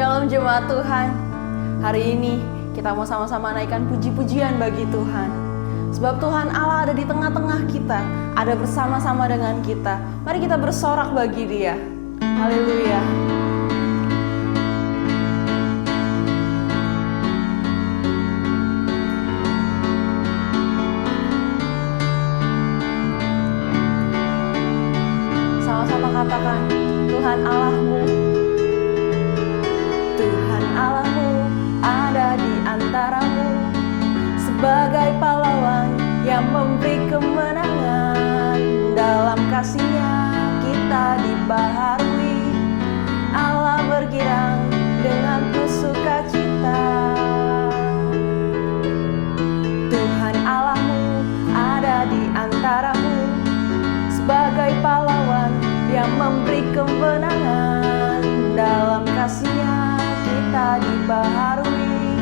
Shalom jemaat Tuhan. Hari ini kita mau sama-sama naikkan puji-pujian bagi Tuhan. Sebab Tuhan Allah ada di tengah-tengah kita, ada bersama-sama dengan kita. Mari kita bersorak bagi Dia. Haleluya. Sama-sama katakan, Tuhan Allahmu, Tuhan Allahmu ada di antaramu, sebagai pahlawan yang memberi kemenangan. Dalam kasih-Nya kita dibaharui, Allah bergirang dengan penuh sukacita. Tuhan Allahmu ada di antaramu, sebagai pahlawan yang memberi kemenangan. Dalam kasih-Nya kita dibaharui,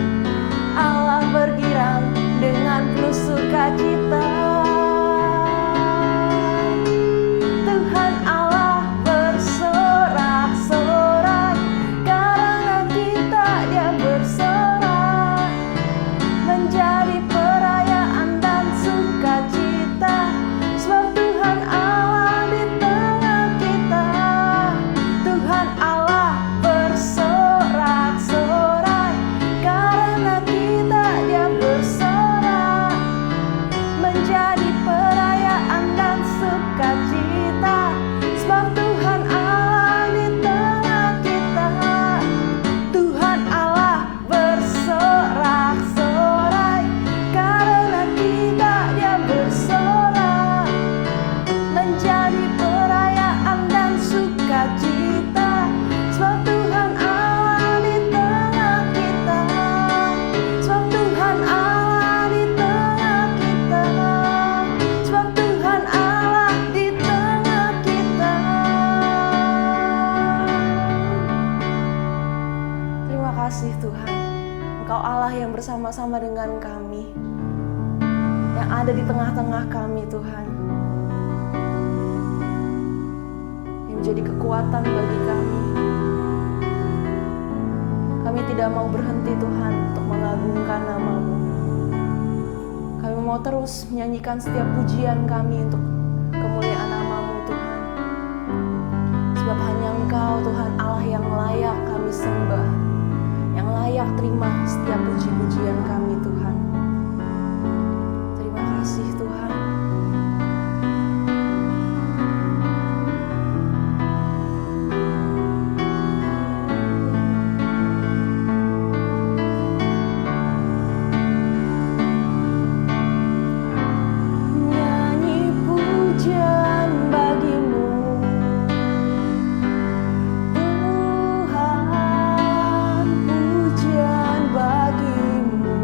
Allah bergirang dengan penuh sukacita. Tuhan Allah bersorak-sorai, karena kita Dia bersorak, menjadi perayaan dan sukacita. Sebab Tuhan Allah di tengah kita. Tuhan Allah bersorak-sorai, karena kita Dia bersorak, menjadi perayaan dan sukacita. Sebab Tuhan Allah di tengah kita. Tuhan Allah bersorak-sorai, karena kita Dia bersorak, menjadi perayaan dan sukacita. Sebab Tuhan Allah di tengah kita. Sebab Tuhan Allah di tengah kita. Sebab Tuhan Allah di tengah kita. Terima kasih Tuhan, Engkau Allah yang bersama-sama dengan kami, yang ada di tengah-tengah kami Tuhan, yang menjadi kekuatan bagi kami. Kami tidak mau berhenti Tuhan untuk mengagungkan nama-Mu. Kami mau terus menyanyikan setiap pujian kami untuk kemuliaan nama-Mu Tuhan. Sebab hanya Engkau Tuhan Allah yang layak kami sembah, yang layak terima setiap puji-pujian kami Tuhan. Terima kasih Tuhan. Nyanyi pujian bagimu Tuhan, pujian bagimu.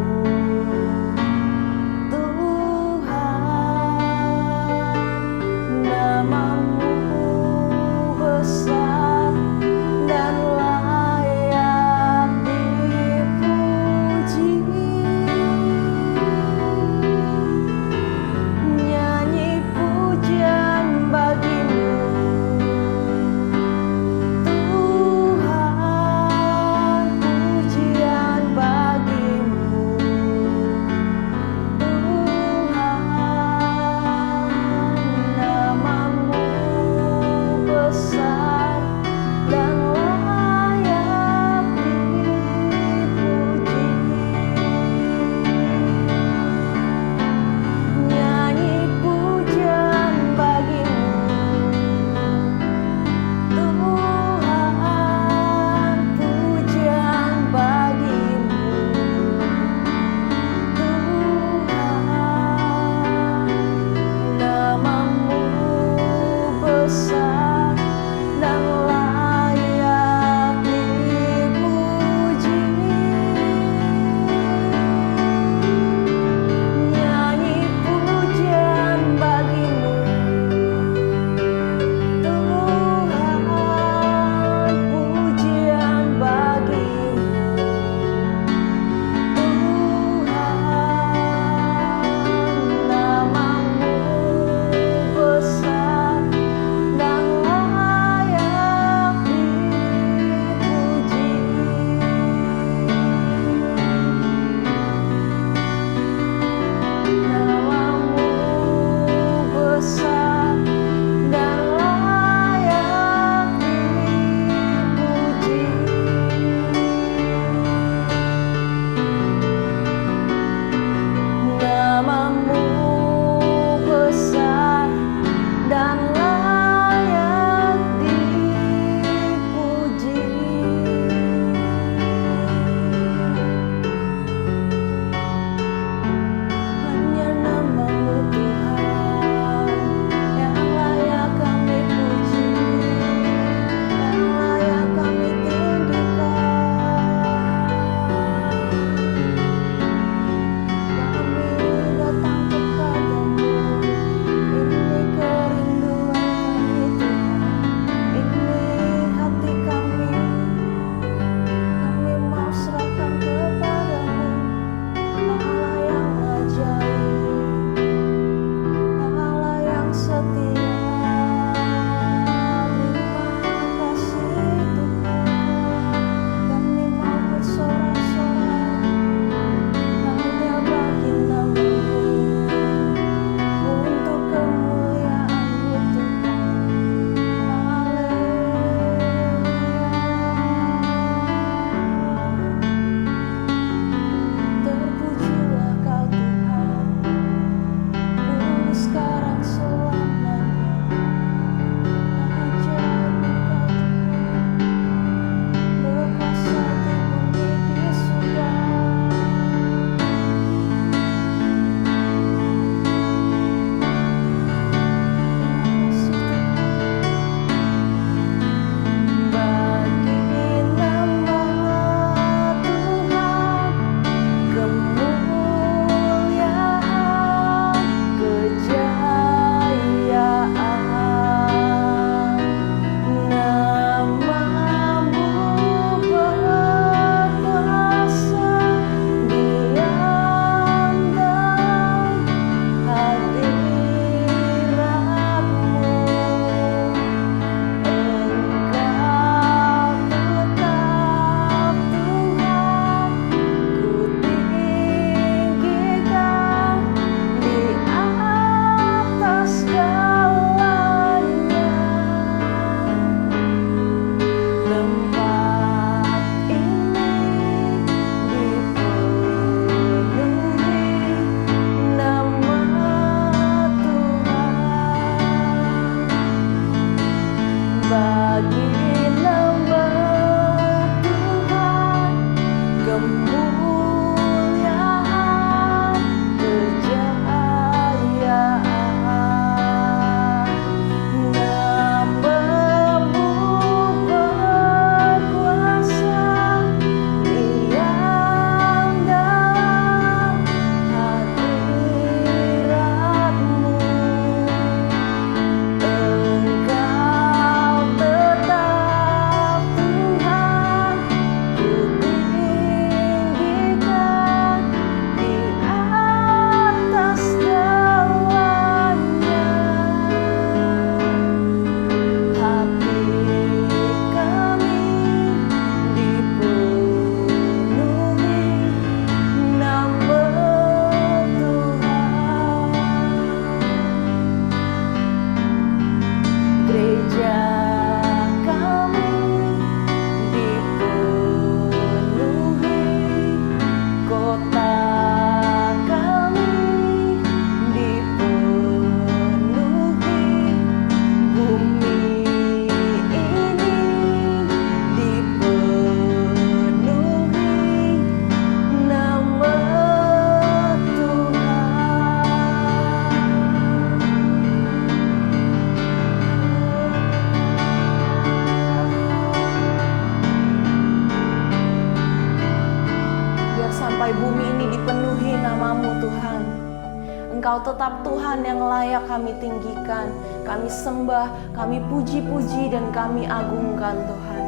Engkau tetap Tuhan yang layak kami tinggikan, kami sembah, kami puji-puji dan kami agungkan Tuhan.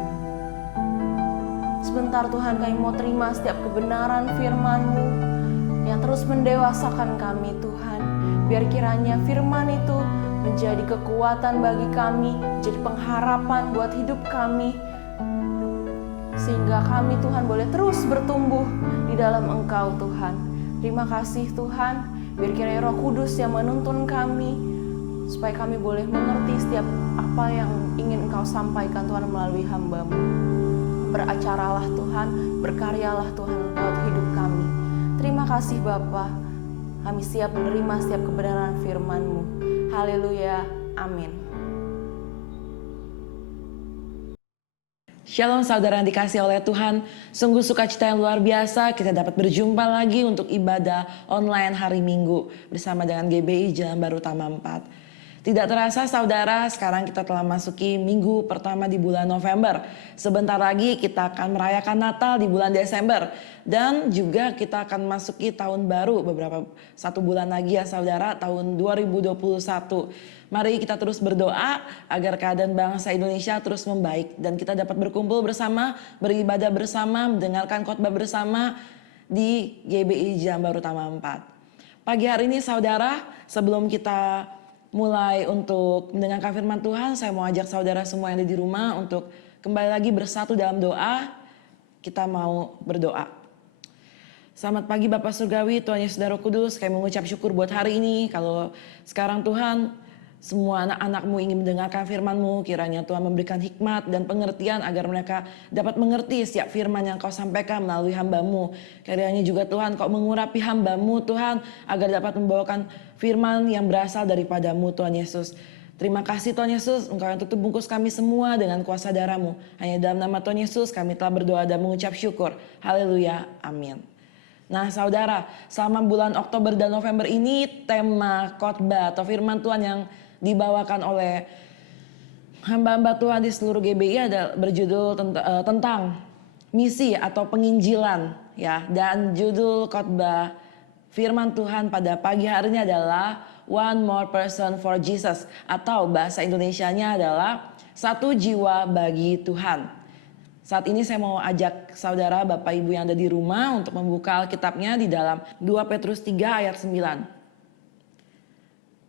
Sebentar Tuhan, kami mau terima setiap kebenaran firman-Mu yang terus mendewasakan kami Tuhan. Biar kiranya firman itu menjadi kekuatan bagi kami, menjadi pengharapan buat hidup kami, sehingga kami Tuhan boleh terus bertumbuh di dalam Engkau Tuhan. Terima kasih Tuhan, biar kiranya Roh Kudus yang menuntun kami, supaya kami boleh mengerti setiap apa yang ingin Engkau sampaikan Tuhan melalui hamba-Mu. Beracaralah Tuhan, berkaryalah Tuhan lewat hidup kami. Terima kasih Bapa, kami siap menerima setiap kebenaran firman-Mu. Haleluya, amin. Shalom saudara yang dikasih oleh Tuhan, sungguh sukacita yang luar biasa kita dapat berjumpa lagi untuk ibadah online hari Minggu bersama dengan GBI Jalan Baru Tama 4. Tidak terasa saudara, sekarang kita telah masuki minggu pertama di bulan November. Sebentar lagi kita akan merayakan Natal di bulan Desember. Dan juga kita akan masuki tahun baru satu bulan lagi ya saudara, tahun 2021. Mari kita terus berdoa agar keadaan bangsa Indonesia terus membaik. Dan kita dapat berkumpul bersama, beribadah bersama, mendengarkan khotbah bersama di GBI Jalan Baru Tama 4. Pagi hari ini saudara, sebelum kita mulai untuk mendengarkan firman Tuhan, saya mau ajak saudara semua yang ada di rumah untuk kembali lagi bersatu dalam doa. Kita mau berdoa. Selamat pagi Bapak Surgawi, Tuhan Yesus dan Roh Kudus, kami mengucap syukur buat hari ini. Kalau sekarang Tuhan, semua anak-anak-Mu ingin mendengarkan firman-Mu, kiranya Tuhan memberikan hikmat dan pengertian agar mereka dapat mengerti setiap firman yang Kau sampaikan melalui hamba-Mu. Kiranya juga Tuhan Kau mengurapi hamba-Mu Tuhan, agar dapat membawakan firman yang berasal daripada-Mu Tuhan Yesus. Terima kasih Tuhan Yesus, Engkau yang tutup bungkus kami semua dengan kuasa darah-Mu. Hanya dalam nama Tuhan Yesus kami telah berdoa dan mengucap syukur. Haleluya, amin. Nah saudara, selama bulan Oktober dan November ini tema khotbah atau firman Tuhan yang dibawakan oleh hamba-hamba Tuhan di seluruh GBI adalah berjudul tentang misi atau penginjilan ya. Dan judul khotbah firman Tuhan pada pagi hari ini adalah One More Person for Jesus, atau bahasa Indonesianya adalah satu jiwa bagi Tuhan. Saat ini saya mau ajak saudara, Bapak Ibu yang ada di rumah untuk membuka Alkitabnya di dalam 2 Petrus 3 ayat 9.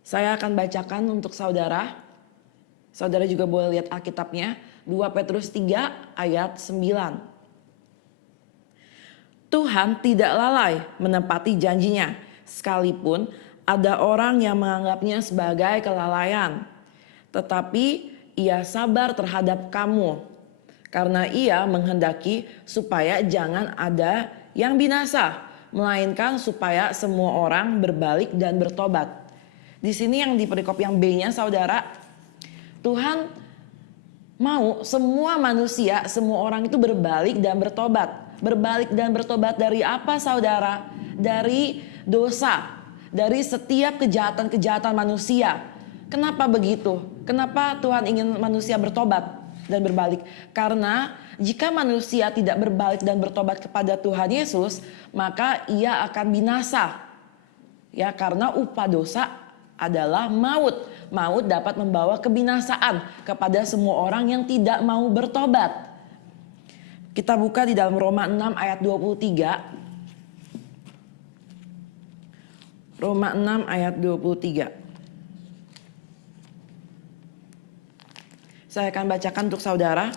Saya akan bacakan untuk saudara. Saudara juga boleh lihat Alkitabnya. 2 Petrus 3 ayat 9. Tuhan tidak lalai menepati janjinya, sekalipun ada orang yang menganggapnya sebagai kelalaian. Tetapi ia sabar terhadap kamu, karena ia menghendaki supaya jangan ada yang binasa, melainkan supaya semua orang berbalik dan bertobat. Di sini yang di perikop yang B-nya saudara, Tuhan mau semua manusia, semua orang itu berbalik dan bertobat. Berbalik dan bertobat dari apa saudara? Dari dosa, dari setiap kejahatan-kejahatan manusia. Kenapa begitu? Kenapa Tuhan ingin manusia bertobat dan berbalik? Karena jika manusia tidak berbalik dan bertobat kepada Tuhan Yesus, maka ia akan binasa. Ya, karena upah dosa adalah maut. Maut dapat membawa kebinasaan kepada semua orang yang tidak mau bertobat. Kita buka di dalam Roma 6 ayat 23. Roma 6 ayat 23. Saya akan bacakan untuk saudara.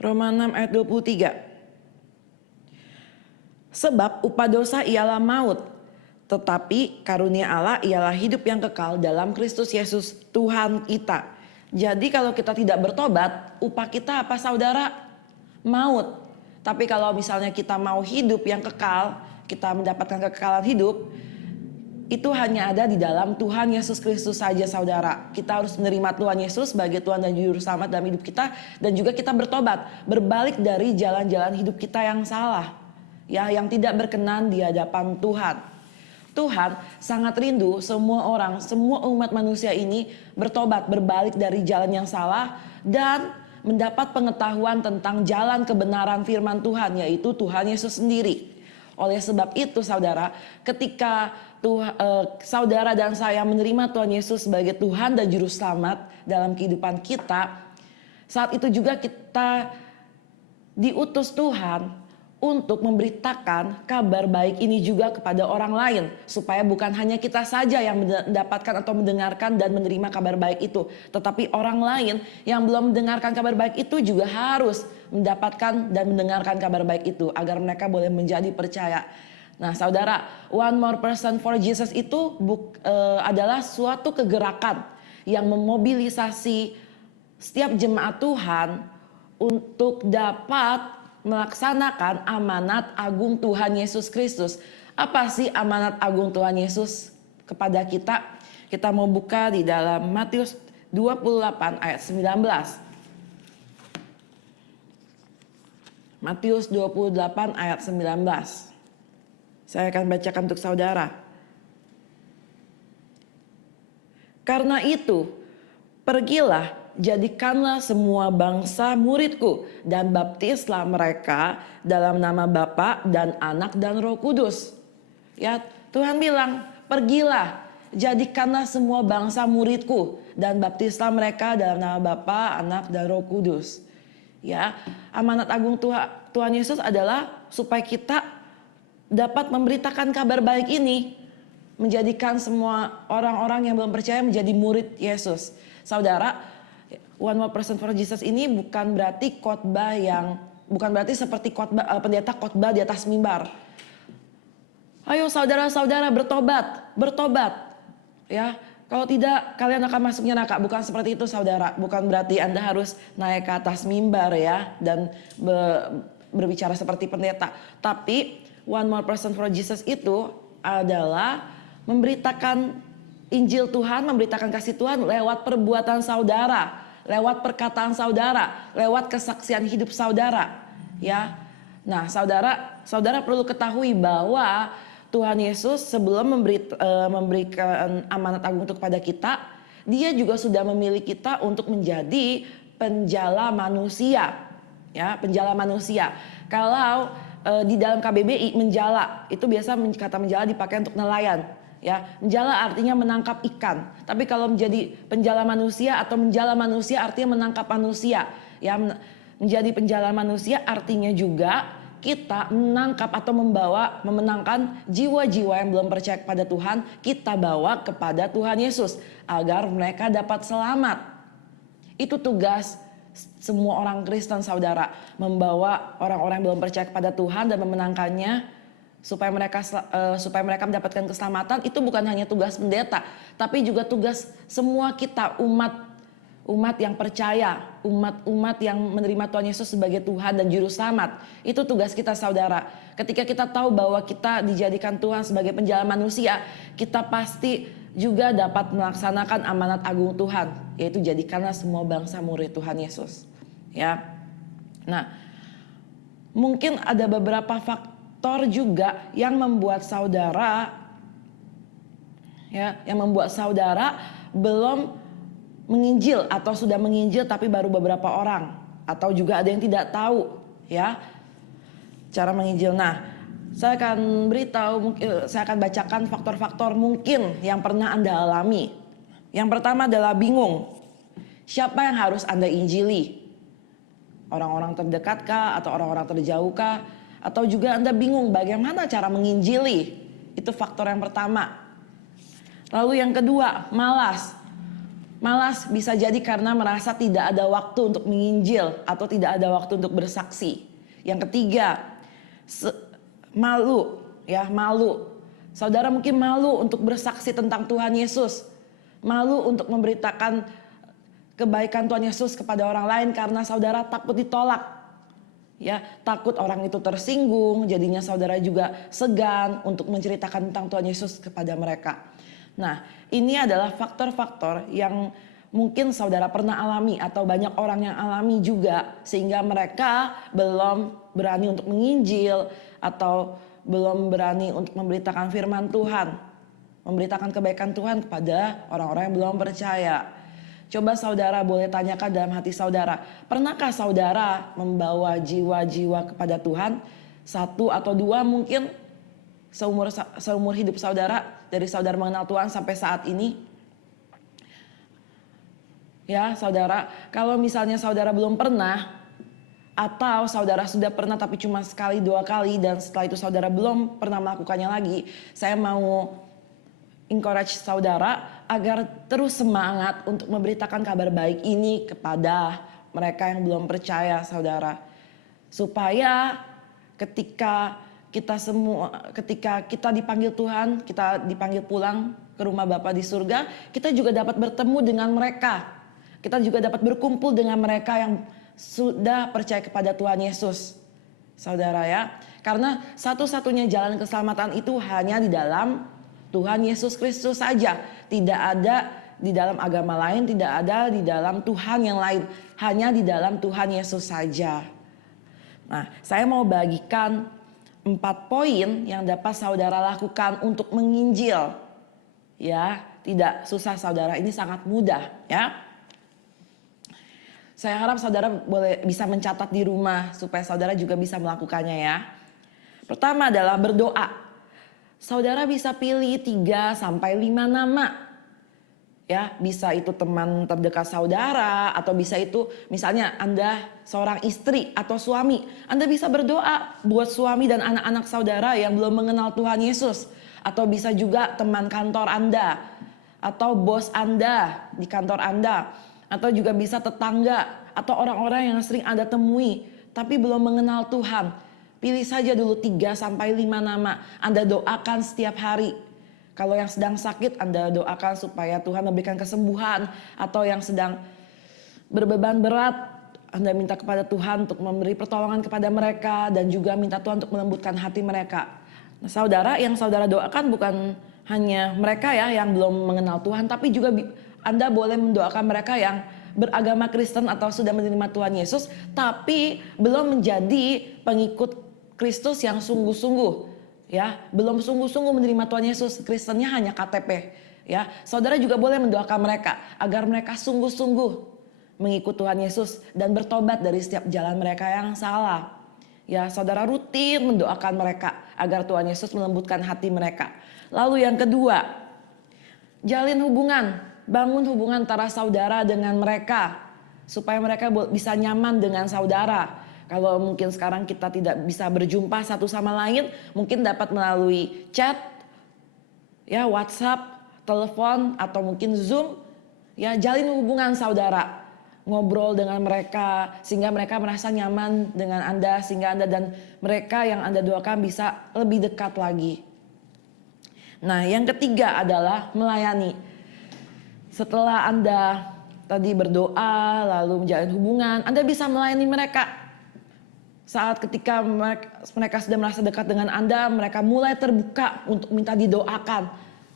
Roma 6 ayat 23. Sebab upah dosa ialah maut, tetapi karunia Allah ialah hidup yang kekal dalam Kristus Yesus Tuhan kita. Jadi kalau kita tidak bertobat, upah kita apa saudara? Maut. Tapi kalau misalnya kita mau hidup yang kekal, kita mendapatkan kekekalan hidup, itu hanya ada di dalam Tuhan Yesus Kristus saja saudara. Kita harus menerima Tuhan Yesus sebagai Tuhan dan Juru Selamat dalam hidup kita. Dan juga kita bertobat, berbalik dari jalan-jalan hidup kita yang salah, ya, yang tidak berkenan di hadapan Tuhan. Tuhan sangat rindu semua orang, semua umat manusia ini bertobat, berbalik dari jalan yang salah dan mendapat pengetahuan tentang jalan kebenaran firman Tuhan, yaitu Tuhan Yesus sendiri. Oleh sebab itu saudara, ketika saudara dan saya menerima Tuhan Yesus sebagai Tuhan dan Juru Selamat dalam kehidupan kita, saat itu juga kita diutus Tuhan untuk memberitakan kabar baik ini juga kepada orang lain, supaya bukan hanya kita saja yang mendapatkan atau mendengarkan dan menerima kabar baik itu, tetapi orang lain yang belum mendengarkan kabar baik itu juga harus mendapatkan dan mendengarkan kabar baik itu agar mereka boleh menjadi percaya. Nah saudara, One More Person for Jesus itu adalah suatu kegerakan yang memobilisasi setiap jemaat Tuhan untuk dapat melaksanakan amanat agung Tuhan Yesus Kristus. Apa sih amanat agung Tuhan Yesus kepada kita? Kita mau buka di dalam Matius 28 ayat 19. Matius 28 ayat 19. Saya akan bacakan untuk saudara. Karena itu, pergilah, jadikanlah semua bangsa muridku dan baptislah mereka dalam nama Bapa dan Anak dan Roh Kudus. Ya, Tuhan bilang, pergilah, jadikanlah semua bangsa muridku dan baptislah mereka dalam nama Bapa, Anak dan Roh Kudus. Ya, amanat agung Tuhan Yesus adalah supaya kita dapat memberitakan kabar baik ini, menjadikan semua orang-orang yang belum percaya menjadi murid Yesus. Saudara, One More Person for Jesus ini bukan berarti seperti pendeta khotbah di atas mimbar. Ayo saudara-saudara bertobat. Ya, kalau tidak kalian akan masuk neraka. Bukan seperti itu saudara. Bukan berarti Anda harus naik ke atas mimbar ya dan berbicara seperti pendeta. Tapi One More Person for Jesus itu adalah memberitakan Injil Tuhan, memberitakan kasih Tuhan lewat perbuatan saudara, lewat perkataan saudara, lewat kesaksian hidup saudara, ya. Nah, saudara perlu ketahui bahwa Tuhan Yesus sebelum memberikan amanat agung itu kepada kita, Dia juga sudah memilih kita untuk menjadi penjala manusia, ya, penjala manusia. Kalau di dalam KBBI menjala itu biasa kata menjala dipakai untuk nelayan. Ya, menjala artinya menangkap ikan. Tapi kalau menjadi penjala manusia atau menjala manusia artinya menangkap manusia. Ya, menjadi penjala manusia artinya juga kita menangkap atau memenangkan jiwa-jiwa yang belum percaya kepada Tuhan, kita bawa kepada Tuhan Yesus agar mereka dapat selamat. Itu tugas semua orang Kristen saudara, membawa orang-orang yang belum percaya kepada Tuhan dan memenangkannya supaya mereka mendapatkan keselamatan. Itu bukan hanya tugas pendeta, tapi juga tugas semua kita umat yang percaya, umat yang menerima Tuhan Yesus sebagai Tuhan dan Juru Selamat. Itu tugas kita saudara. Ketika kita tahu bahwa kita dijadikan Tuhan sebagai penjala manusia, kita pasti juga dapat melaksanakan amanat agung Tuhan, yaitu jadikanlah semua bangsa murid Tuhan Yesus. Ya. Nah, mungkin ada beberapa faktor juga yang membuat saudara belum menginjil atau sudah menginjil tapi baru beberapa orang, atau juga ada yang tidak tahu ya cara menginjil. Nah, saya akan bacakan faktor-faktor mungkin yang pernah Anda alami. Yang pertama adalah bingung. Siapa yang harus Anda injili? Orang-orang terdekat kah atau orang-orang terjauh kah? Atau juga Anda bingung bagaimana cara menginjili? Itu faktor yang pertama. Lalu yang kedua, malas. Malas bisa jadi karena merasa tidak ada waktu untuk menginjil atau tidak ada waktu untuk bersaksi. Yang ketiga, malu. Saudara mungkin malu untuk bersaksi tentang Tuhan Yesus. Malu untuk memberitakan kebaikan Tuhan Yesus kepada orang lain karena saudara takut ditolak. Ya, takut orang itu tersinggung, jadinya saudara juga segan untuk menceritakan tentang Tuhan Yesus kepada mereka. Nah, ini adalah faktor-faktor yang mungkin saudara pernah alami atau banyak orang yang alami juga, sehingga mereka belum berani untuk menginjil atau belum berani untuk memberitakan firman Tuhan, memberitakan kebaikan Tuhan kepada orang-orang yang belum percaya. Coba saudara boleh tanyakan dalam hati saudara, pernahkah saudara membawa jiwa-jiwa kepada Tuhan? 1 atau 2 mungkin seumur hidup saudara, dari saudara mengenal Tuhan sampai saat ini. Ya saudara, kalau misalnya saudara belum pernah, atau saudara sudah pernah tapi cuma sekali 2 kali dan setelah itu saudara belum pernah melakukannya lagi, saya mau encourage saudara agar terus semangat untuk memberitakan kabar baik ini kepada mereka yang belum percaya saudara. Supaya ketika kita dipanggil Tuhan, kita dipanggil pulang ke rumah Bapa di surga, kita juga dapat bertemu dengan mereka. Kita juga dapat berkumpul dengan mereka yang sudah percaya kepada Tuhan Yesus, saudara ya. Karena satu-satunya jalan keselamatan itu hanya di dalam Tuhan Yesus Kristus saja. Tidak ada di dalam agama lain, tidak ada di dalam Tuhan yang lain. Hanya di dalam Tuhan Yesus saja. Nah, saya mau bagikan 4 poin yang dapat saudara lakukan untuk menginjil. Ya, tidak susah saudara, ini sangat mudah ya. Saya harap saudara bisa mencatat di rumah supaya saudara juga bisa melakukannya ya. Pertama adalah berdoa. Saudara bisa pilih 3 sampai 5 nama. Ya, bisa itu teman terdekat saudara atau bisa itu misalnya Anda seorang istri atau suami. Anda bisa berdoa buat suami dan anak-anak saudara yang belum mengenal Tuhan Yesus. Atau bisa juga teman kantor Anda atau bos Anda di kantor Anda. Atau juga bisa tetangga atau orang-orang yang sering Anda temui tapi belum mengenal Tuhan. Pilih saja dulu 3 sampai 5 nama. Anda doakan setiap hari. Kalau yang sedang sakit Anda doakan supaya Tuhan memberikan kesembuhan. Atau yang sedang berbeban berat Anda minta kepada Tuhan untuk memberi pertolongan kepada mereka. Dan juga minta Tuhan untuk melembutkan hati mereka. Nah, saudara, yang saudara doakan bukan hanya mereka ya yang belum mengenal Tuhan. Tapi juga Anda boleh mendoakan mereka yang beragama Kristen atau sudah menerima Tuhan Yesus tapi belum menjadi pengikut Kristus yang sungguh-sungguh ya, belum sungguh-sungguh menerima Tuhan Yesus, Kristennya hanya KTP ya. Saudara juga boleh mendoakan mereka agar mereka sungguh-sungguh mengikut Tuhan Yesus dan bertobat dari setiap jalan mereka yang salah. Ya, saudara rutin mendoakan mereka agar Tuhan Yesus melembutkan hati mereka. Lalu yang kedua, jalin hubungan. Bangun hubungan antara saudara dengan mereka supaya mereka bisa nyaman dengan saudara. Kalau mungkin sekarang kita tidak bisa berjumpa satu sama lain, mungkin dapat melalui chat, ya WhatsApp, telepon atau mungkin Zoom. Ya, jalin hubungan saudara. Ngobrol dengan mereka sehingga mereka merasa nyaman dengan Anda, sehingga Anda dan mereka yang Anda doakan bisa lebih dekat lagi. Nah, yang ketiga adalah melayani. Setelah Anda tadi berdoa lalu menjalin hubungan, Anda bisa melayani mereka. Saat ketika mereka sudah merasa dekat dengan Anda, mereka mulai terbuka untuk minta didoakan.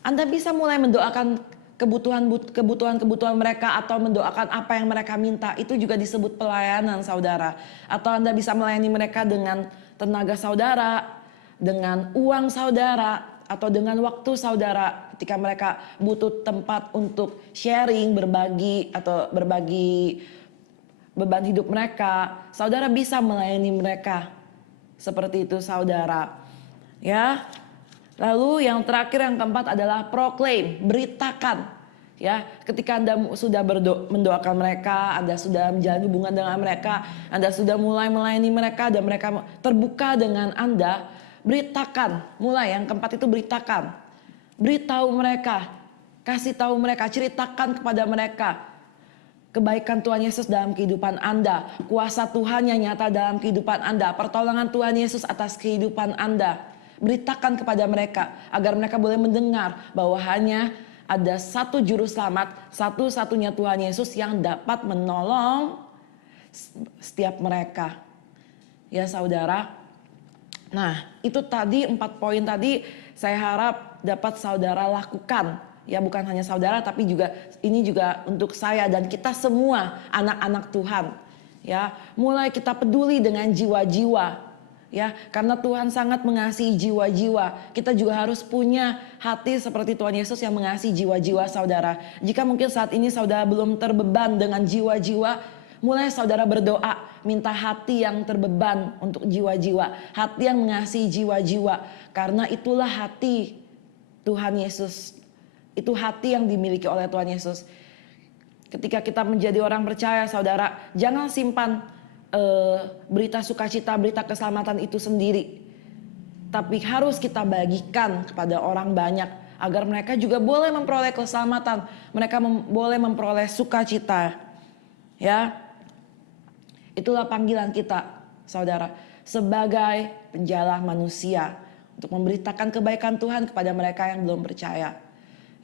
Anda bisa mulai mendoakan kebutuhan mereka atau mendoakan apa yang mereka minta. Itu juga disebut pelayanan saudara. Atau Anda bisa melayani mereka dengan tenaga saudara, dengan uang saudara, atau dengan waktu saudara ketika mereka butuh tempat untuk sharing, berbagi beban hidup mereka. Saudara bisa melayani mereka. Seperti itu saudara. Ya. Lalu yang terakhir, yang keempat adalah proclaim, beritakan. Ya, ketika Anda sudah mendoakan mereka, Anda sudah menjalin hubungan dengan mereka, Anda sudah mulai melayani mereka dan mereka terbuka dengan Anda, beritakan. Mulai yang keempat itu beritakan. Beritahu mereka, kasih tahu mereka, ceritakan kepada mereka kebaikan Tuhan Yesus dalam kehidupan Anda, kuasa Tuhan yang nyata dalam kehidupan Anda, pertolongan Tuhan Yesus atas kehidupan Anda. Beritakan kepada mereka agar mereka boleh mendengar bahwa hanya ada satu juru selamat, satu-satunya Tuhan Yesus yang dapat menolong setiap mereka. Ya saudara. Nah, itu tadi 4 poin tadi saya harap dapat saudara lakukan. Ya, bukan hanya saudara tapi juga ini juga untuk saya dan kita semua anak-anak Tuhan. Ya, mulai kita peduli dengan jiwa-jiwa. Ya, karena Tuhan sangat mengasihi jiwa-jiwa. Kita juga harus punya hati seperti Tuhan Yesus yang mengasihi jiwa-jiwa saudara. Jika mungkin saat ini saudara belum terbeban dengan jiwa-jiwa, mulai saudara berdoa, minta hati yang terbeban untuk jiwa-jiwa. Hati yang mengasihi jiwa-jiwa. Karena itulah hati Tuhan Yesus. Itu hati yang dimiliki oleh Tuhan Yesus. Ketika kita menjadi orang percaya saudara, jangan simpan berita sukacita, berita keselamatan itu sendiri. Tapi harus kita bagikan kepada orang banyak agar mereka juga boleh memperoleh keselamatan. Mereka boleh memperoleh sukacita. Ya. Itulah panggilan kita, saudara, sebagai penjala manusia untuk memberitakan kebaikan Tuhan kepada mereka yang belum percaya.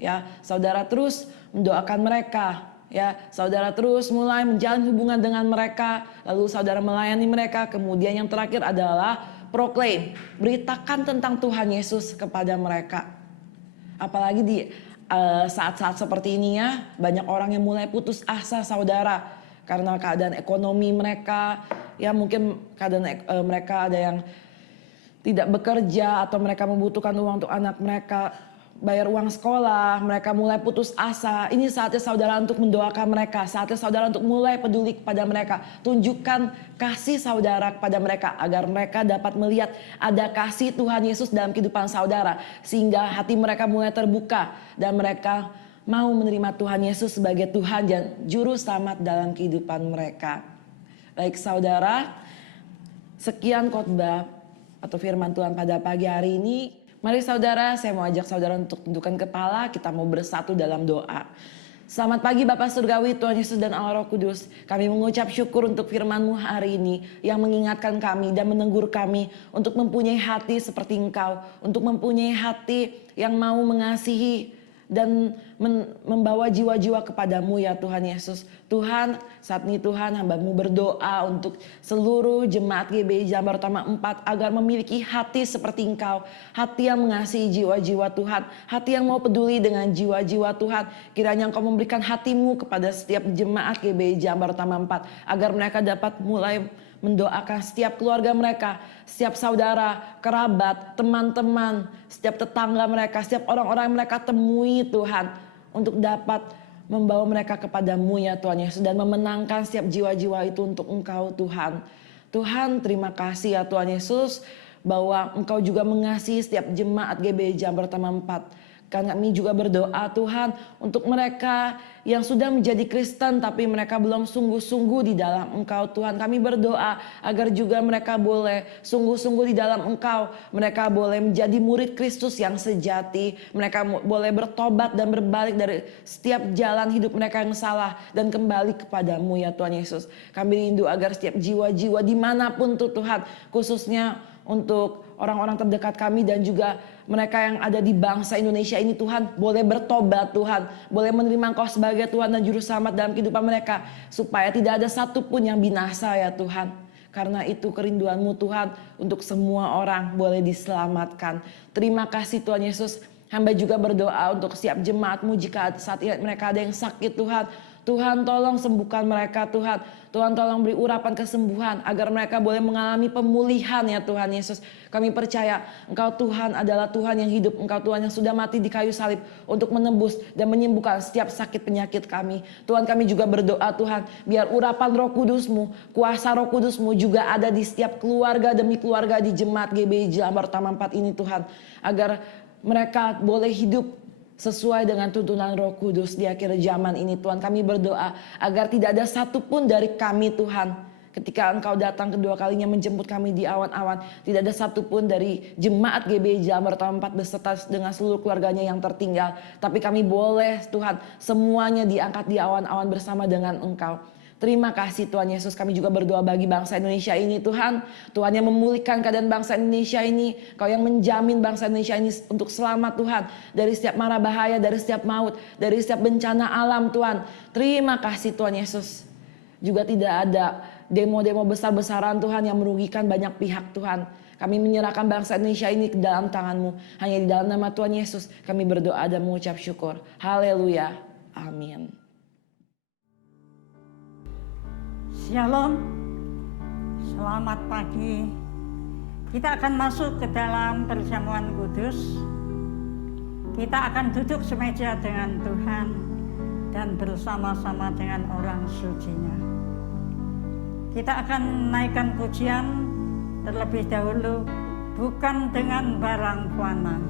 Ya, saudara terus mendoakan mereka. Ya, saudara terus mulai menjalin hubungan dengan mereka, lalu saudara melayani mereka. Kemudian yang terakhir adalah proclaim, beritakan tentang Tuhan Yesus kepada mereka. Apalagi di saat-saat seperti ini ya, banyak orang yang mulai putus asa saudara karena keadaan ekonomi mereka. Ya mungkin keadaan mereka ada yang tidak bekerja atau mereka membutuhkan uang untuk anak mereka bayar uang sekolah, mereka mulai putus asa. Ini saatnya saudara untuk mendoakan mereka, saatnya saudara untuk mulai peduli kepada mereka. Tunjukkan kasih saudara kepada mereka agar mereka dapat melihat ada kasih Tuhan Yesus dalam kehidupan saudara. Sehingga hati mereka mulai terbuka dan mereka mau menerima Tuhan Yesus sebagai Tuhan dan Juru Selamat dalam kehidupan mereka. Baik saudara, sekian khotbah atau firman Tuhan pada pagi hari ini. Mari saudara, saya mau ajak saudara untuk tundukkan kepala, kita mau bersatu dalam doa. Selamat pagi Bapak Surgawi, Tuhan Yesus dan Allah Roh Kudus. Kami mengucap syukur untuk firman-Mu hari ini yang mengingatkan kami dan menegur kami untuk mempunyai hati seperti Engkau. Untuk mempunyai hati yang mau mengasihi dan membawa jiwa-jiwa kepadamu ya Tuhan Yesus. Tuhan, saat ini Tuhan hamba-Mu berdoa untuk seluruh jemaat GBI Jalan Baru Tama 4 agar memiliki hati seperti Engkau. Hati yang mengasihi jiwa-jiwa Tuhan. Hati yang mau peduli dengan jiwa-jiwa Tuhan. Kiranya Engkau memberikan hati-Mu kepada setiap jemaat GBI Jalan Baru Tama 4 agar mereka dapat mulai mendoakan setiap keluarga mereka, setiap saudara, kerabat, teman-teman, setiap tetangga mereka, setiap orang-orang mereka temui Tuhan untuk dapat membawa mereka kepadamu ya Tuhan Yesus dan memenangkan setiap jiwa-jiwa itu untuk Engkau Tuhan. Tuhan terima kasih ya Tuhan Yesus bahwa Engkau juga mengasihi setiap jemaat GBI Jalan Baru Tama 4. Kami juga berdoa Tuhan untuk mereka yang sudah menjadi Kristen tapi mereka belum sungguh-sungguh di dalam Engkau Tuhan. Kami berdoa agar juga mereka boleh sungguh-sungguh di dalam Engkau. Mereka boleh menjadi murid Kristus yang sejati. Mereka boleh bertobat dan berbalik dari setiap jalan hidup mereka yang salah dan kembali kepadamu ya Tuhan Yesus. Kami rindu agar setiap jiwa-jiwa dimanapun tuh Tuhan, khususnya untuk orang-orang terdekat kami dan juga mereka yang ada di bangsa Indonesia ini Tuhan boleh bertobat Tuhan, boleh menerima Engkau sebagai Tuhan dan Juru Selamat dalam kehidupan mereka supaya tidak ada satupun yang binasa ya Tuhan. Karena itu kerinduan-Mu Tuhan untuk semua orang boleh diselamatkan. Terima kasih Tuhan Yesus. Hamba juga berdoa untuk setiap jemaat-Mu jika saat ini mereka ada yang sakit Tuhan. Tuhan tolong sembuhkan mereka Tuhan. Tuhan tolong beri urapan kesembuhan agar mereka boleh mengalami pemulihan ya Tuhan Yesus. Kami percaya Engkau Tuhan adalah Tuhan yang hidup. Engkau Tuhan yang sudah mati di kayu salib untuk menembus dan menyembuhkan setiap sakit penyakit kami. Tuhan kami juga berdoa Tuhan biar urapan Roh Kudus-Mu, kuasa Roh Kudus-Mu juga ada di setiap keluarga demi keluarga di jemaat GBI Jalan Baru Tama 4 ini Tuhan. Agar mereka boleh hidup sesuai dengan tuntunan Roh Kudus di akhir zaman ini Tuhan. Kami berdoa agar tidak ada satupun dari kami Tuhan, ketika Engkau datang kedua kalinya menjemput kami di awan-awan, tidak ada satupun dari jemaat GBI Jalan Baru Tama 4 beserta dengan seluruh keluarganya yang tertinggal. Tapi kami boleh Tuhan semuanya diangkat di awan-awan bersama dengan Engkau. Terima kasih Tuhan Yesus. Kami juga berdoa bagi bangsa Indonesia ini Tuhan. Tuhan yang memulihkan keadaan bangsa Indonesia ini. Kau yang menjamin bangsa Indonesia ini untuk selamat Tuhan. Dari setiap mara bahaya, dari setiap maut, dari setiap bencana alam Tuhan. Terima kasih Tuhan Yesus. Juga tidak ada demo-demo besar-besaran Tuhan yang merugikan banyak pihak Tuhan. Kami menyerahkan bangsa Indonesia ini ke dalam tangan-Mu. Hanya di dalam nama Tuhan Yesus kami berdoa dan mengucap syukur. Haleluya. Amin. Shalom, selamat pagi Kita akan masuk ke dalam perjamuan kudus. Kita akan duduk semeja dengan Tuhan dan bersama-sama dengan orang sucinya. Kita akan menaikkan pujian terlebih dahulu, bukan dengan barang fana.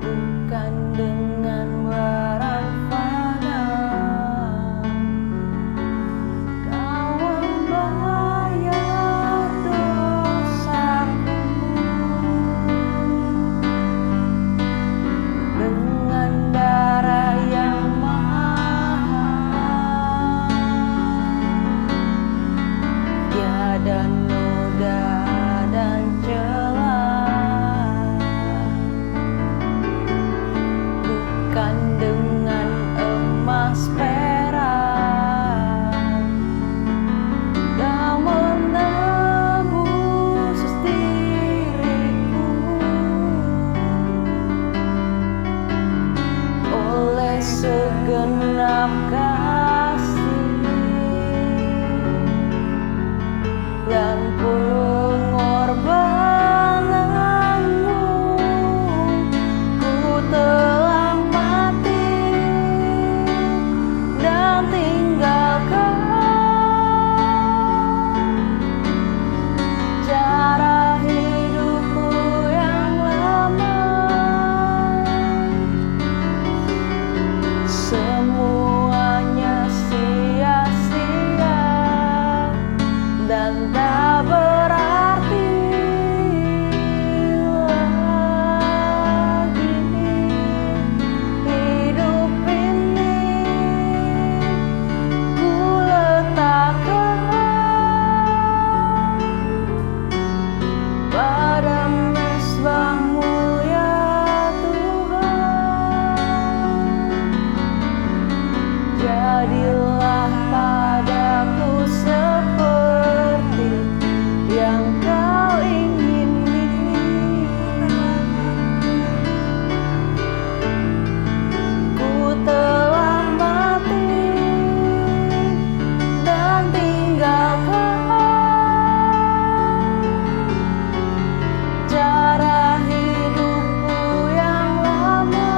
Bukan dengan barang fana, Kau membayar dosaku. Dengan darah yang mahal, tiada noda dan celah. Bukan dengan emas perak, Kau menebus diriku. Oleh segenap kasih dan pengorbananmu, ku telah mati dan tinggalkan cara hidupku yang lama. Semuanya sia-sia dan tak berarti lagi. Hidup ini ku letakkan pada mezbah-Mu ya Tuhan. Jadilah padaku seperti yang Kau ingini. Ku telah mati dan tinggalkan cara hidupku yang lama.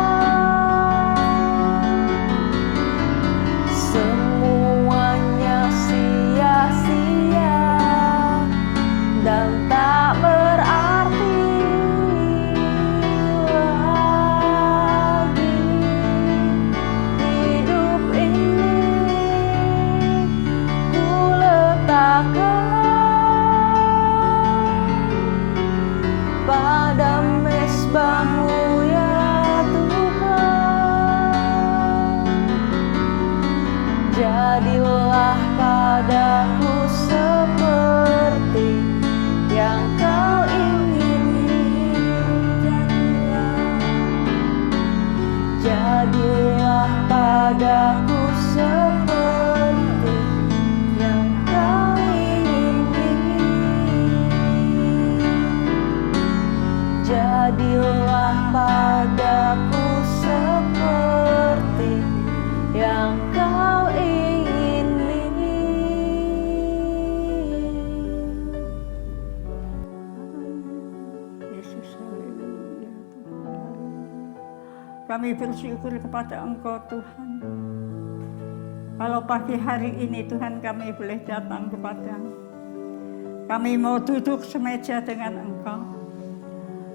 Semuanya sia-sia dan tak berarti lagi. Hidup ini ku letakkan pada mezbah-Mu ya Tuhan. Jadilah padaku seperti yang Kau ingini. Jadilah padaku seperti yang Kau ingini. Jadilah padaku seperti yang Kau ingini. Yesus, haleluya Tuhan. Kami bersyukur kepada Engkau Tuhan. Kalau pagi hari ini Tuhan kami boleh datang kepada-Mu. Kami mau duduk semeja dengan Engkau.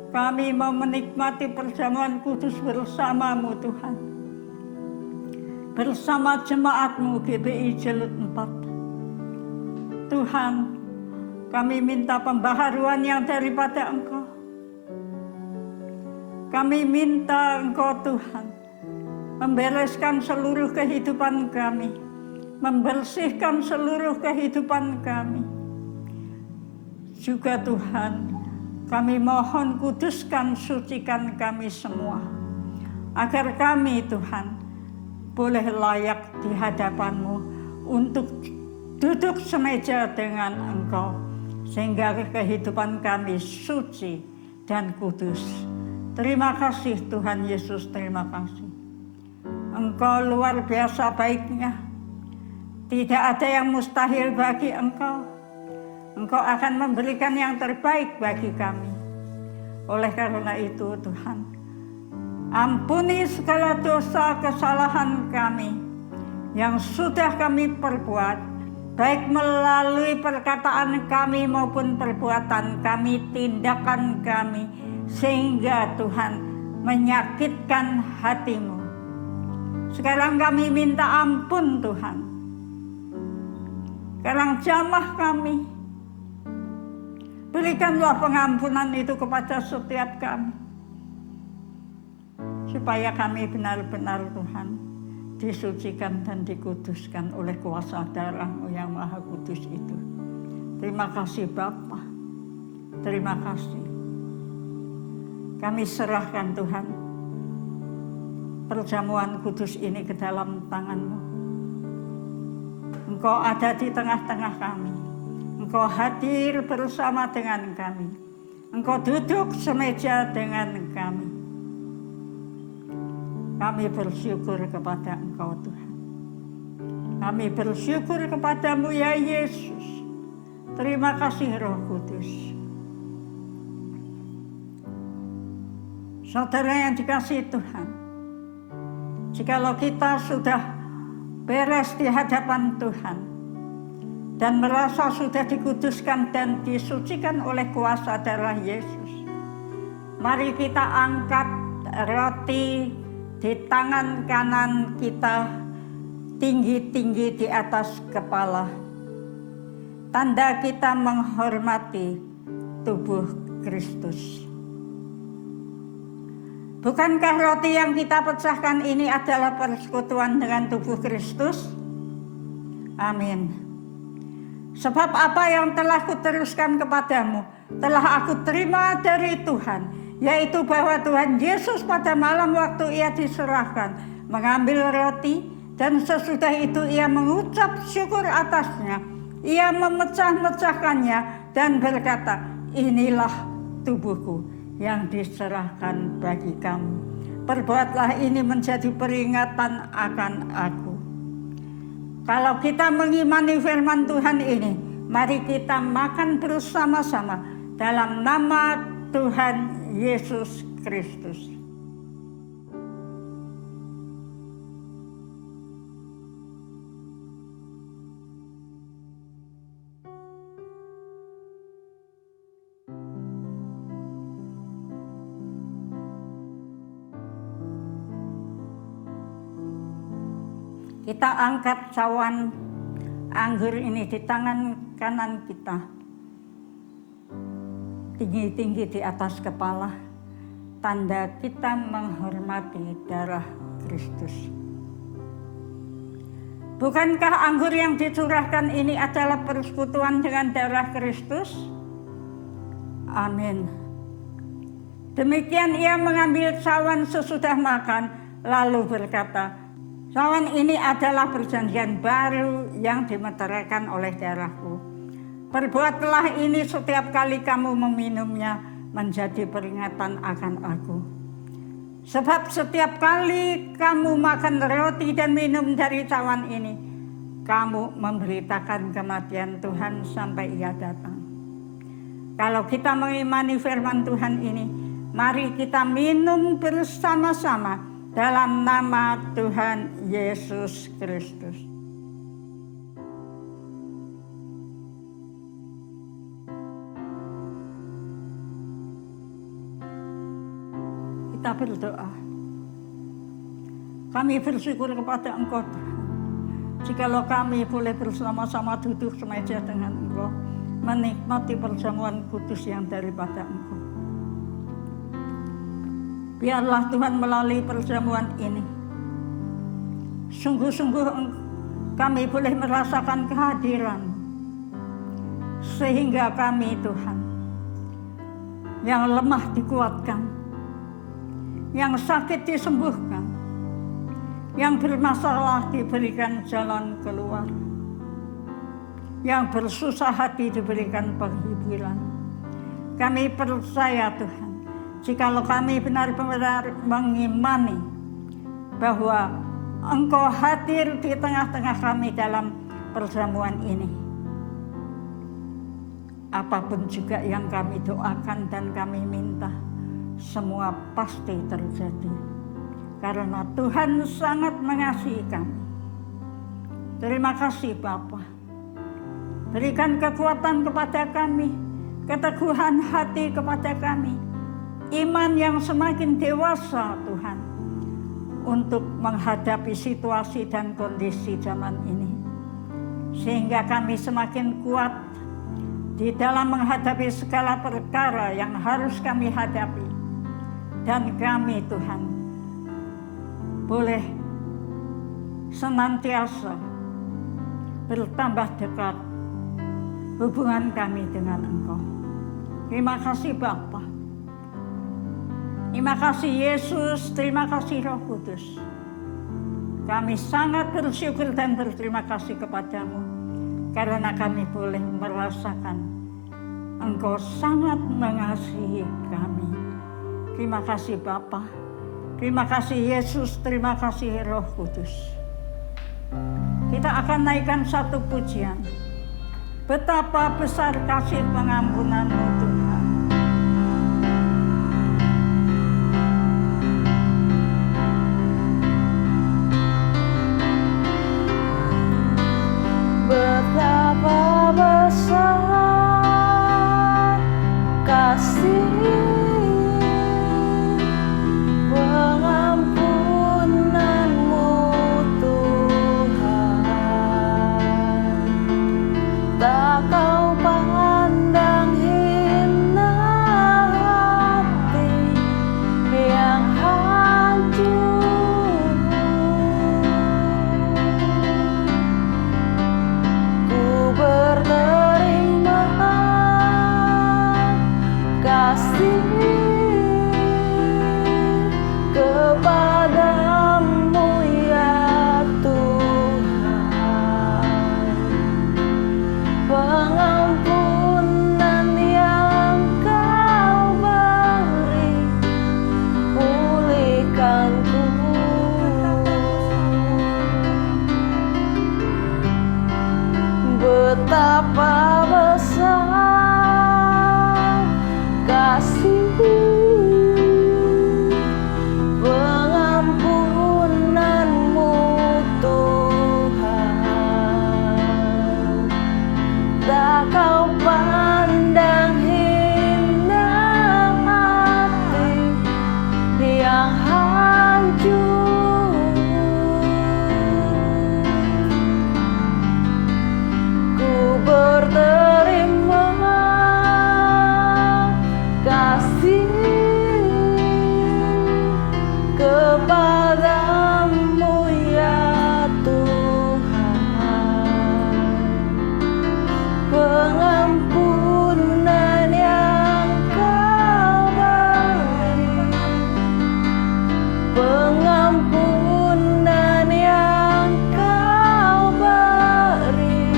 Kami mau menikmati perjamuan kudus bersama-Mu Tuhan. Bersama jemaat-Mu GBI Jelut 4. Tuhan, kami minta pembaharuan yang daripada Engkau. Kami minta Engkau Tuhan membereskan seluruh kehidupan kami, membersihkan seluruh kehidupan kami. Juga Tuhan, kami mohon kuduskan, sucikan kami semua, agar kami Tuhan boleh layak di hadapan-Mu untuk duduk semeja dengan Engkau, sehingga kehidupan kami suci dan kudus. Terima kasih Tuhan Yesus, terima kasih. Engkau luar biasa baiknya. Tidak ada yang mustahil bagi Engkau. Engkau akan memberikan yang terbaik bagi kami. Oleh karena itu Tuhan, ampuni segala dosa kesalahan kami yang sudah kami perbuat, baik melalui perkataan kami maupun perbuatan kami, tindakan kami, sehingga Tuhan menyakitkan hati-Mu. Sekarang kami minta ampun Tuhan. Sekarang jamah kami. Berikanlah pengampunan itu kepada setiap kami. Supaya kami benar-benar Tuhan disucikan dan dikuduskan oleh kuasa darah-Mu yang maha kudus itu. Terima kasih Bapa. Terima kasih. Kami serahkan Tuhan perjamuan kudus ini ke dalam tangan-Mu. Engkau ada di tengah-tengah kami. Engkau hadir bersama dengan kami. Engkau duduk semeja dengan kami. Kami bersyukur kepada Engkau Tuhan. Kami bersyukur kepadamu ya Yesus. Terima kasih Roh Kudus. Saudara yang dikasihi Tuhan, jikalau kita sudah beres di hadapan Tuhan dan merasa sudah dikuduskan dan disucikan oleh kuasa darah Yesus, mari kita angkat roti di tangan kanan kita tinggi-tinggi di atas kepala. Tanda kita menghormati tubuh Kristus. Bukankah roti yang kita pecahkan ini adalah persekutuan dengan tubuh Kristus? Amin. Sebab apa yang telah kuteruskan kepadamu, telah aku terima dari Tuhan, yaitu bahwa Tuhan Yesus pada malam waktu ia diserahkan, mengambil roti, dan sesudah itu ia mengucap syukur atasnya. Ia memecah-mecahkannya dan berkata, inilah tubuhku yang diserahkan bagi kamu. Perbuatlah ini menjadi peringatan akan aku. Kalau kita mengimani firman Tuhan ini, mari kita makan bersama-sama dalam nama Tuhan Yesus Kristus. Kita angkat cawan anggur ini di tangan kanan kita. Tinggi-tinggi di atas kepala. Tanda kita menghormati darah Kristus. Bukankah anggur yang dicurahkan ini adalah persekutuan dengan darah Kristus? Amin. Demikian ia mengambil cawan sesudah makan, lalu berkata, cawan ini adalah perjanjian baru yang dimeteraikan oleh darahku. Perbuatlah ini setiap kali kamu meminumnya menjadi peringatan akan aku. Sebab setiap kali kamu makan roti dan minum dari cawan ini, kamu memberitakan kematian Tuhan sampai ia datang. Kalau kita mengimani firman Tuhan ini, mari kita minum bersama-sama dalam nama Tuhan Yesus Kristus. Kita berdoa. Kami bersyukur kepada Engkau Tuhan. Jikalau kami boleh bersama-sama duduk semeja dengan Engkau, menikmati perjamuan kudus yang daripada Engkau. Biarlah Tuhan melalui perjamuan ini, sungguh-sungguh kami boleh merasakan kehadiran, sehingga kami Tuhan, yang lemah dikuatkan, yang sakit disembuhkan, yang bermasalah diberikan jalan keluar, yang bersusah hati diberikan penghiburan. Kami percaya Tuhan, jikalau kami benar-benar mengimani bahwa Engkau hadir di tengah-tengah kami dalam perjamuan ini. Apapun juga yang kami doakan dan kami minta, semua pasti terjadi. Karena Tuhan sangat mengasihi kami. Terima kasih Bapa. Berikan kekuatan kepada kami, keteguhan hati kepada kami, iman yang semakin dewasa Tuhan, untuk menghadapi situasi dan kondisi zaman ini. Sehingga kami semakin kuat di dalam menghadapi segala perkara yang harus kami hadapi. Dan kami Tuhan boleh senantiasa bertambah dekat hubungan kami dengan Engkau. Terima kasih Bapa. Terima kasih Yesus, terima kasih Roh Kudus. Kami sangat bersyukur dan berterima kasih kepadamu, karena kami boleh merasakan Engkau sangat mengasihi kami. Terima kasih Bapa, terima kasih Yesus, terima kasih Roh Kudus. Kita akan naikkan satu pujian. Betapa besar kasih pengampunan-Mu Tuhan. Betapa besar kasih pengampunan-Mu Tuhan. Tak Kau pandang hina hati yang hancur. Ku berterima kasih kepadamu ya Tuhan. Pengampunan yang Kau beri, pulihkanku. Betapa besar kasih pengampunan-Mu Tuhan. Tak Kau pandang hina hati yang hancur. Ku berterima kasih kepadamu ya Tuhan. Pengampunan yang Kau beri, pengampunan yang Kau beri,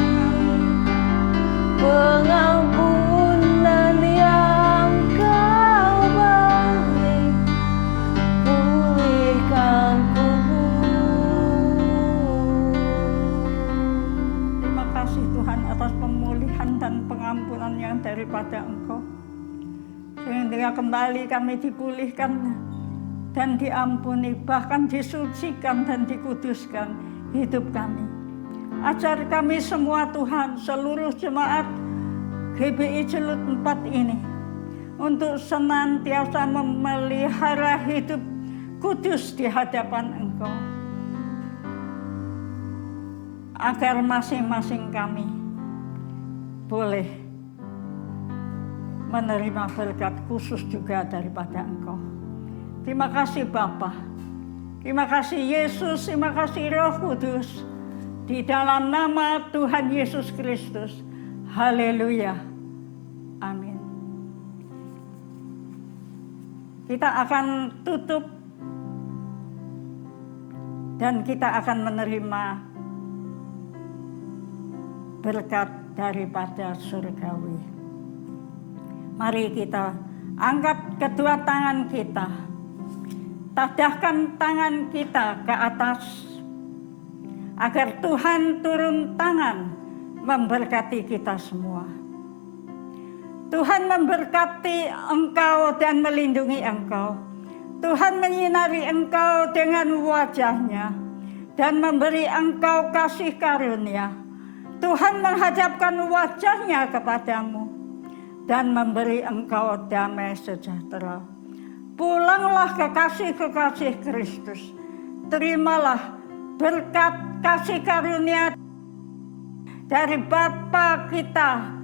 pengampunan yang Kau beri, pulihkanku. Terima kasih Tuhan atas pemulihan dan pengampunan yang daripada Engkau. Sehingga kembali kami dipulihkan dan diampuni, bahkan disucikan dan dikuduskan hidup kami. Ajar kami semua Tuhan, seluruh jemaat GBI Celut 4 ini, untuk senantiasa memelihara hidup kudus di hadapan Engkau. Agar masing-masing kami boleh menerima berkat khusus juga daripada Engkau. Terima kasih Bapa, terima kasih Yesus, terima kasih Roh Kudus. Di dalam nama Tuhan Yesus Kristus. Haleluya. Amin. Kita akan tutup dan kita akan menerima berkat daripada surgawi. Mari kita angkat kedua tangan kita. Tadahkan tangan kita ke atas. agar Tuhan turun tangan memberkati kita semua. Tuhan memberkati engkau dan melindungi engkau. Tuhan menyinari engkau dengan wajah-Nya dan memberi engkau kasih karunia. Tuhan menghadapkan wajah-Nya kepadamu dan memberi engkau damai sejahtera. Pulanglah kekasih-kekasih Kristus. Terimalah berkat kasih karunia dari Bapa kita,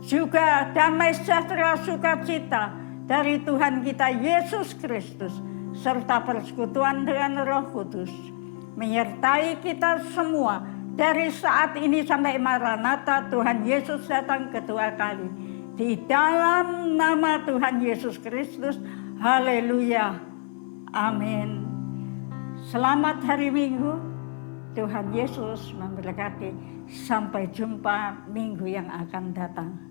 juga damai sejahtera sukacita dari Tuhan kita Yesus Kristus, serta persekutuan dengan Roh Kudus menyertai kita semua dari saat ini sampai Maranatha Tuhan Yesus datang kedua kali. Di dalam nama Tuhan Yesus Kristus, haleluya, amin. Selamat hari Minggu, Tuhan Yesus memberkati. Sampai jumpa minggu yang akan datang.